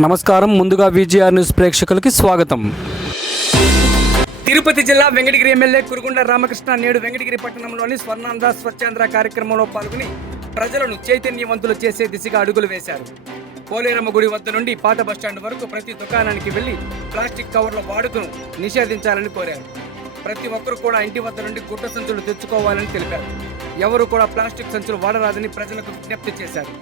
నమస్కారం. ముందుగా VGR news ప్రేక్షకులకి స్వాగతం. తిరుపతి జిల్లా వెంకటగిరి ఎమ్మెల్యే కురుగుండ రామకృష్ణ నేడు వెంకటగిరి పట్టణంలోని స్వర్ణాంధ్ర స్వచ్ఛాంధ్ర కార్యక్రమంలో పాల్గొని ప్రజలను చైతన్యవంతులు చేసే దిశగా అడుగులు వేశారు. పోలేరమ్మ గుడి వద్ద నుండి పాత బస్టాండ్ వరకు ప్రతి దుకాణానికి వెళ్లి ప్లాస్టిక్ కవర్ల వాడుకను నిషేధించాలని కోరారు. ప్రతి ఒక్కరూ కూడా ఇంటి వద్ద నుండి గుడ్డ సంచులు తెచ్చుకోవాలని తెలిపారు. ఎవరు కూడా ప్లాస్టిక్ సంచులు వాడరాదని ప్రజలకు విజ్ఞప్తి చేశారు.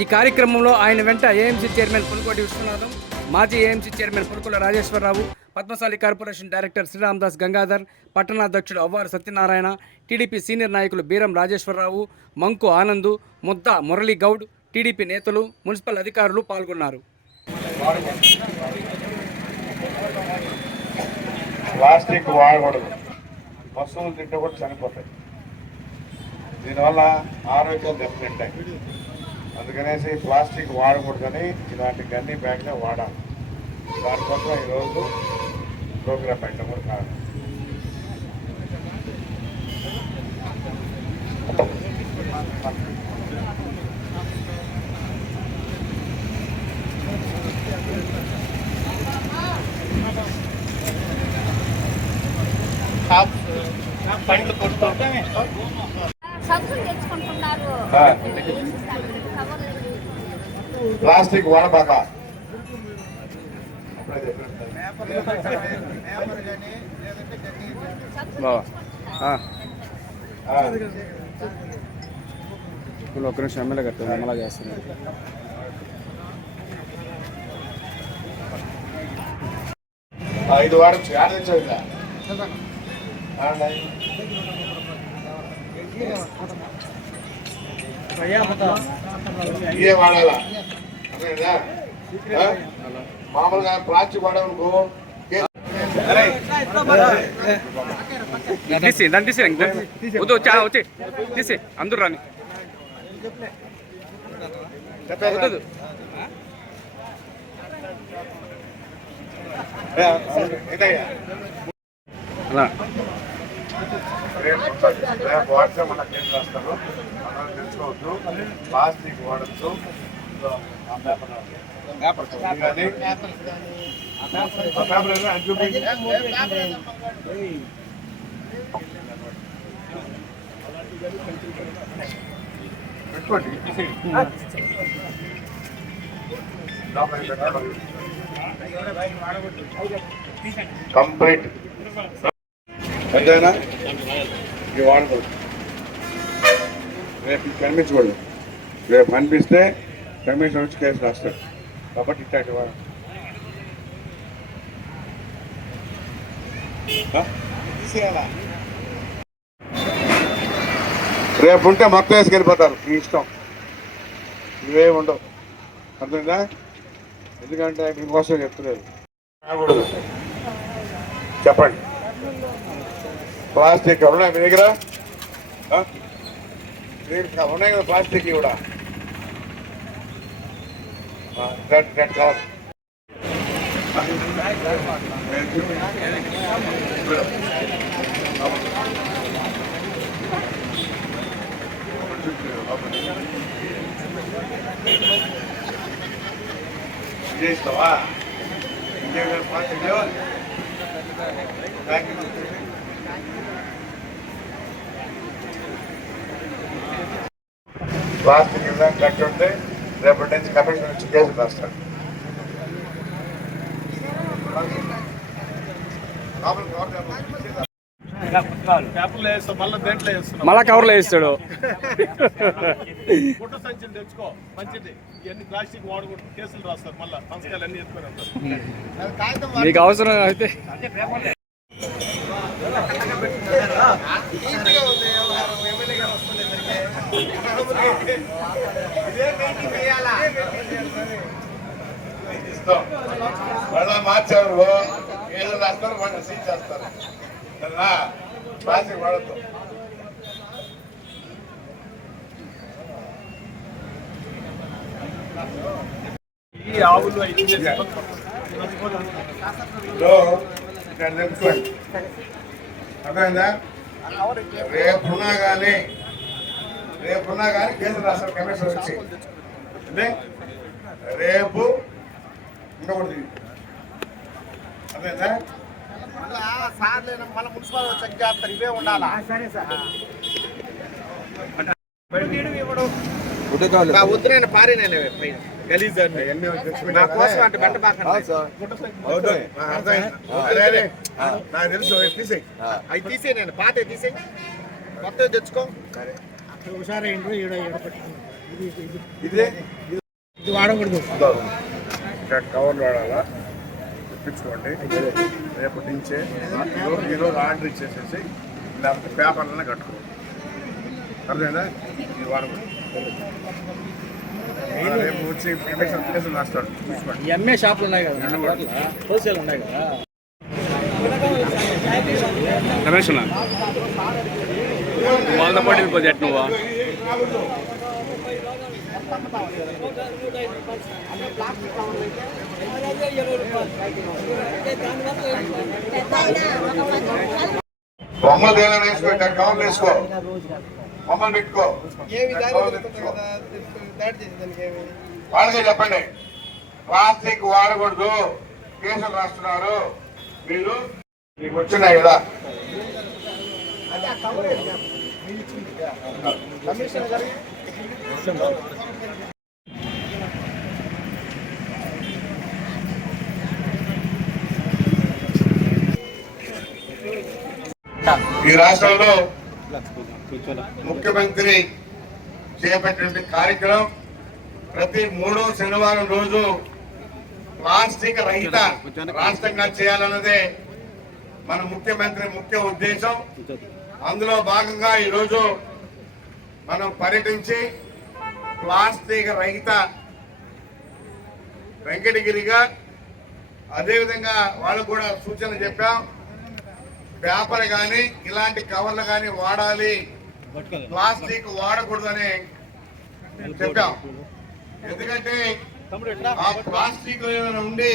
ఈ కార్యక్రమంలో ఆయన వెంట ఏఎంసీ చైర్మన్ పులికోటి విశ్వనాథం, మాజీ AMC chairman Purukula Rajeswararao, Padmashali corporation director Sriramadas Gangadhar, పట్టణాధ్యక్షుడు అవ్వారు సత్యనారాయణ, టీడీపీ సీనియర్ నాయకులు బీరం రాజేశ్వరరావు, మంకు ఆనందు, ముద్ద మురళీ గౌడ్, టీడీపీ నేతలు, మున్సిపల్ అధికారులు పాల్గొన్నారు. ప్లాస్టిక్ వాడకూడదు, వస్తువులు తింటే కూడా చనిపోతాయి. దీనివల్ల ఆరోగ్యాలు దెబ్బతింటాయి. అందుకనేసి ప్లాస్టిక్ వాడకూడదని ఇలాంటి గన్ని బ్యాగ్లే వాడాలి. దానికోసం ఈరోజు ప్రోగ్రాం పెట్టడం కూడా కాదు. ప్లాస్టిక్ వాడబాక. ఒక్క నిమిషం ఎమ్మెల్యే కట్టారు అమలా చేస్తున్నారు. ఐదు వాడచ్చు. ఆడించదు ఇదే వాడాలా. మామూలుగా ప్లాస్టిక్ వాడనుకో తీసి అందరూ రాని వాట్సాప్ మన కేసు రాస్తాను. మనం తెలుసుకోవచ్చు. ప్లాస్టిక్ వాడచ్చు. కంప్లీట్ అంతేనా? ఇది వాడకూడదు. రేపు కనిపించకూడదు. రేపు కనిపిస్తే కమిషన్ వచ్చి కేసు రాస్తాడు. కాబట్టి ఇట్లాంటి వాడు రేపు ఉంటే మొత్తం వేసుకెళ్ళిపోతారు. మీ ఇష్టం. ఇవే ఉండవు. అర్థమైందా? ఎందుకంటే మీకోసం చెప్తలేదు. చెప్పండి. ప్లాస్టిక్ ఉన్నాయి మీ దగ్గర? ఉన్నాయి కదా ప్లాస్టిక్ కూడా. కవర్ చేస్తావా? ప్లాస్టిక్ లేవా? ప్లాస్టిక్ ఇలా కట్టుంటే రేపటి నుంచి కమిషన్ నుంచి కేసులు రాస్తాడు. మళ్ళా కవర్లో వేస్తాడు. ఫోటో సంచులు తెచ్చుకో, మంచిది. ఇవన్నీ ప్లాస్టిక్ వాడకూడదు, కేసులు రాస్తారు. మళ్ళీ సంస్కారాలు అన్ని ఎత్తుకొని మీకు అవసరం అయితే మళ్ళా మార్చారు. ఏదో రాస్తారు, మళ్ళీ సీట్ చేస్తారు. ప్లాస్టిక్ వాడద్దు. ఈ ఆవులు అర్థమైందా? రేపున్నా కానీ కేసులు రాస్తారు కమిషన్ వచ్చి. అంటే రేపు ఉండకూడదు అదేనా సార్ లేన మన మున్సిపల్ చెక్ చేస్తారు ఇవే ఉండాలా సరే సార్ ఉత్తరైన పారి నేను గలీజ్ నా కోసం అంటే బట్ట నాకు తెలుసు తీసేయి అవి తీసేయి నేను పాత తీసేయి కొత్తవి తెచ్చుకో ఇదే ఇది వాడకూడదు కవర్లు వాడాలా తెప్పించుకోండి రేపటి నుంచే ఈరోజు ఆర్డర్ ఇచ్చేసేసి లేకపోతే పేపర్లనే కట్టుకోండి అర్థమైందా ఇది వాడకూడదు రేపు వచ్చి కమిషన్ కేసులు రాస్తాడు చూసుకోండి ఎంఏ షాపులు ఉన్నాయి కదా హోల్సేల్ ఉన్నాయి కదా రమేష్ వాళ్ళతో పాటు వెళ్ళిపోతే ఎట్ నువ్వా బొమ్మలు ఏదైనా వేసుకో కవర్లు వేసుకో బొమ్మలు పెట్టుకో వాళ్ళకే చెప్పండి ప్లాస్టిక్ వాడకూడదు కేసులు రాస్తున్నారు మీరు మీకు వచ్చినాయి కదా ఈ రాష్ట్రంలో ముఖ్యమంత్రి చేపట్టిన కార్యక్రమం ప్రతి 3వ శనివారం రోజు ప్లాస్టిక్ రహిత రాష్ట్రంగా చేయాలన్నదే మన ముఖ్యమంత్రి ముఖ్య ఉద్దేశం. అందులో భాగంగా ఈరోజు మనం పర్యటించి ప్లాస్టిక్ రహిత వెంకటగిరిగా అదేవిధంగా వాళ్ళకు కూడా సూచనలు చెప్పాం. పేపర్ కానీ ఇలాంటి కవర్లు కానీ వాడాలి, ప్లాస్టిక్ వాడకూడదని చెప్పాం. ఎందుకంటే ఆ ప్లాస్టిక్ నుండి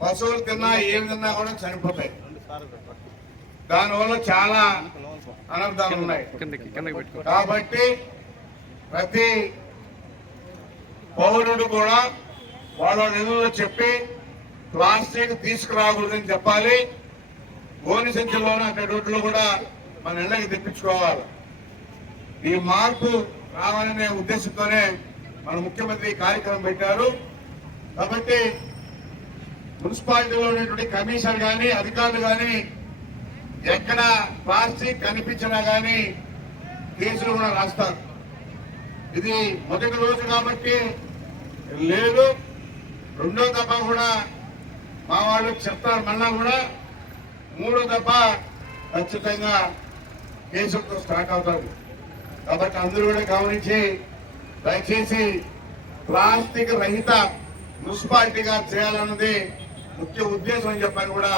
పశువులు తిన్నా ఏమి తిన్నా కూడా చనిపోతాయి. దానివల్ల చాలా అనర్థాలు ఉన్నాయి. కాబట్టి ప్రతి పౌరుడు కూడా వాళ్ళ నిధులు చెప్పి ప్లాస్టిక్ తీసుకురాకూడదని చెప్పాలి. గోని సంఖ్యలోనే అక్కడ రోడ్లు కూడా మన ఇళ్ళకి తెప్పించుకోవాలి. ఈ మార్పు రావాలనే ఉద్దేశంతోనే మన ముఖ్యమంత్రి కార్యక్రమం పెట్టారు. కాబట్టి మున్సిపాలిటీలో ఉన్నటువంటి కమిషనర్ కానీ అధికారులు కానీ ఎక్కడ ప్లాస్టిక్ కనిపించినా కానీ కేసులు కూడా రాస్తారు. ఇది మొదటి రోజు కాబట్టి లేదు, రెండో దఫా కూడా మా వాళ్ళు చెప్తారు, మళ్ళా కూడా మూడో దఫా ఖచ్చితంగా కేసులతో స్టార్ట్ అవుతారు. కాబట్టి అందరూ కూడా గమనించి దయచేసి ప్లాస్టిక్ రహిత మున్సిపాలిటీగా చేయాలన్నది ముఖ్య ఉద్దేశం అని చెప్పని కూడా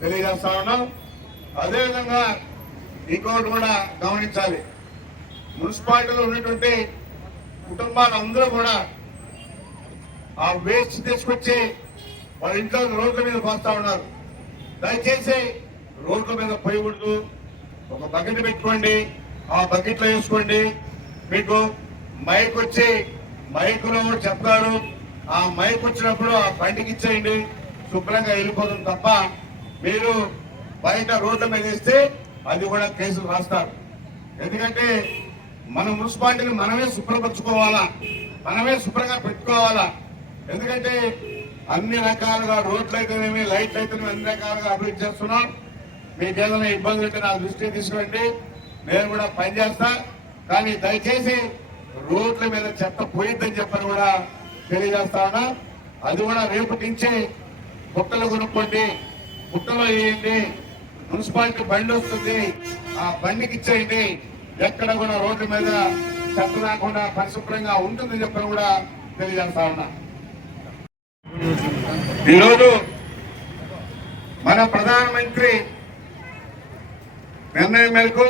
తెలియజేస్తా ఉన్నాం. అదేవిధంగా ఇంకోటి కూడా గమనించాలి, మున్సిపాలిటీలో ఉన్నటువంటి కుటుంబాలందరూ కూడా ఆ వేస్ట్ తీసుకొచ్చి వాళ్ళ ఇంట్లో రోడ్ల మీద పోస్తా ఉన్నారు. దయచేసి రోడ్ల మీద పోయకూడదు. ఒక బకెట్ పెట్టుకోండి, ఆ బకెట్లో వేసుకోండి. మీకు మైక్ వచ్చి మైకులో చెప్తారు, ఆ మైక్ వచ్చినప్పుడు ఆ బండికి ఇచ్చేయండి, శుభ్రంగా వెళ్ళిపోతుంది. తప్ప మీరు బయట రోడ్ల మీద వేస్తే అది కూడా కేసులు రాస్తారు. ఎందుకంటే మన మున్సిపాలిటీని మనమే శుభ్రపరచుకోవాలా, మనమే శుభ్రంగా పెట్టుకోవాలా. ఎందుకంటే అన్ని రకాలుగా రోడ్లు అయితేనేమి లైట్లు అయితేనేమి అన్ని రకాలుగా అభివృద్ధి చేస్తున్నాం. మీకు ఏదైనా ఇబ్బంది ఉంటే నా దృష్టికి తీసుకురండి, నేను కూడా పనిచేస్తా. కానీ దయచేసి రోడ్ల మీద చెత్త పోయిద్దని చెప్పని కూడా తెలియజేస్తా ఉన్నా. అది కూడా రేపటి నుంచి బుట్టలు కొనుక్కోండి, బుట్టలో వేయండి. మున్సిపాలిటీ బండి వస్తుంది, ఆ బండికి ఇచ్చేయండి. ఎక్కడ కూడా రోడ్ల మీద చెత్త రాకుండా పరిశుభ్రంగా ఉంటుందని చెప్పని కూడా తెలియజేస్తా ఉన్నా. ఈరోజు మన ప్రధానమంత్రి నిర్ణయం మేరకు,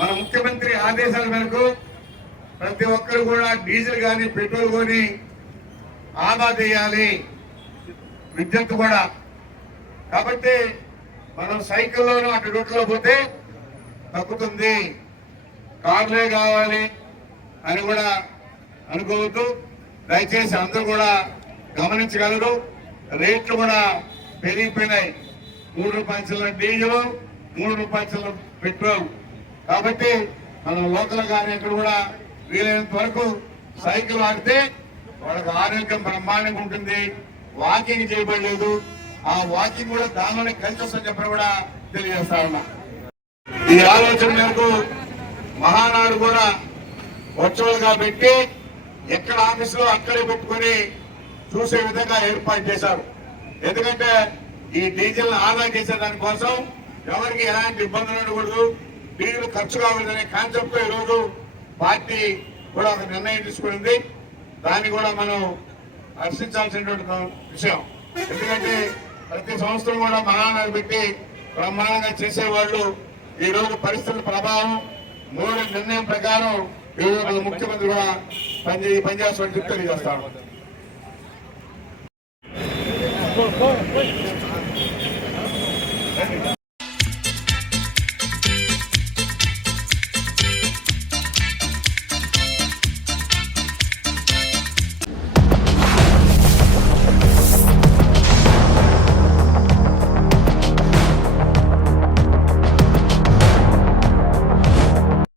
మన ముఖ్యమంత్రి ఆదేశాల మేరకు ప్రతి ఒక్కరు కూడా డీజిల్ కానీ పెట్రోల్ కొని ఆదా చేయాలి, విద్యుత్ కూడా. కాబట్టి మనం సైకిల్లోనూ అటు రూట్లో పోతే తగ్గుతుంది, కార్లే కావాలి అని కూడా అనుకోవద్దు. దయచేసి అందరూ కూడా గమనించగలరు. రేట్లు కూడా పెరిగిపోయినాయి. 3 రూపాయల చిల్లర డీజిల్, 3 రూపాయల చిల్లర పెట్రోల్. కాబట్టి మనం లోకల్ కానీ ఇక్కడ కూడా వీలైనంత వరకు సైకిల్ వాడితే వాళ్ళకి ఆరోగ్యం బ్రహ్మాండంగా ఉంటుంది. వాకింగ్ చేయబడలేదు, ఆ వాకింగ్ కూడా దానిలోనే కలిసి వస్తుందని చెప్పని కూడా తెలియజేస్తా ఉన్నా. ఈ ఆలోచన మేరకు మహానాడు కూడా వర్చువల్ గా పెట్టి ఎక్కడ ఆఫీసులో అక్కడే పెట్టుకుని చూసే విధంగా ఏర్పాటు చేశారు. ఎందుకంటే ఈ డీజిల్ ఆదా చేసే దానికోసం ఎవరికి ఎలాంటి ఇబ్బందులు ఉండకూడదు, డీజిల్ ఖర్చు కావద్దనే కాన్సెప్ట్ తో ఈరోజు పార్టీ కూడా ఒక నిర్ణయం తీసుకునింది. దాన్ని కూడా మనం హర్షించాల్సినటువంటి విషయం. ఎందుకంటే ప్రతి సంవత్సరం కూడా మహానాడు పెట్టి బ్రహ్మాండంగా చేసేవాళ్ళు ఈ రోజు పరిస్థితుల ప్రభావం 3 నిర్ణయం ప్రకారం ఈ రోజు ముఖ్యమంత్రి కూడా పనిచేస్తామని తెలియజేస్తాను.